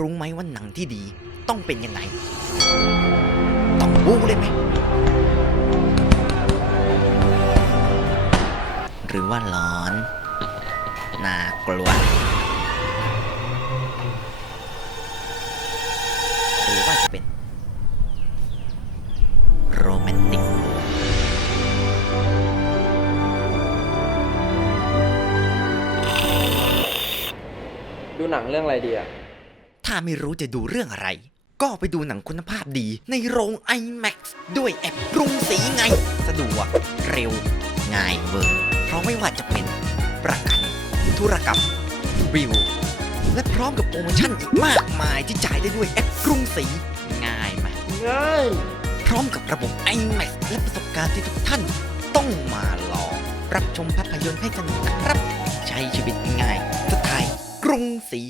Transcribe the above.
รู้ไหมว่าหนังที่ดีต้องเป็นยังไง ต้องบู๊เลยไหม หรือว่าหลอน น่ากลัว หรือว่าจะเป็น โรแมนติก ดูหนังเรื่องอะไรดีอะ ถ้าไม่รู้จะดูเรื่องอะไร ก็ไปดูหนังคุณภาพดีในโรง IMAX ด้วยแอปกรุงศรีไง สะดวก เร็ว ง่ายเวอร์ เพราะไม่ว่าจะเป็นประกัน ธุรกรรมบิลและพร้อมกับโปรโมชั่นอีกมากมายที่จ่ายได้ด้วยแอปกรุงศรีง่ายไหมง่าย พร้อมกับระบบ IMAX และประสบการณ์ที่ทุกท่านต้องมาลอง รับชมภาพยนตร์ให้สนุกนะครับ ใช้ชีวิตง่ายสไตล์กรุงศรี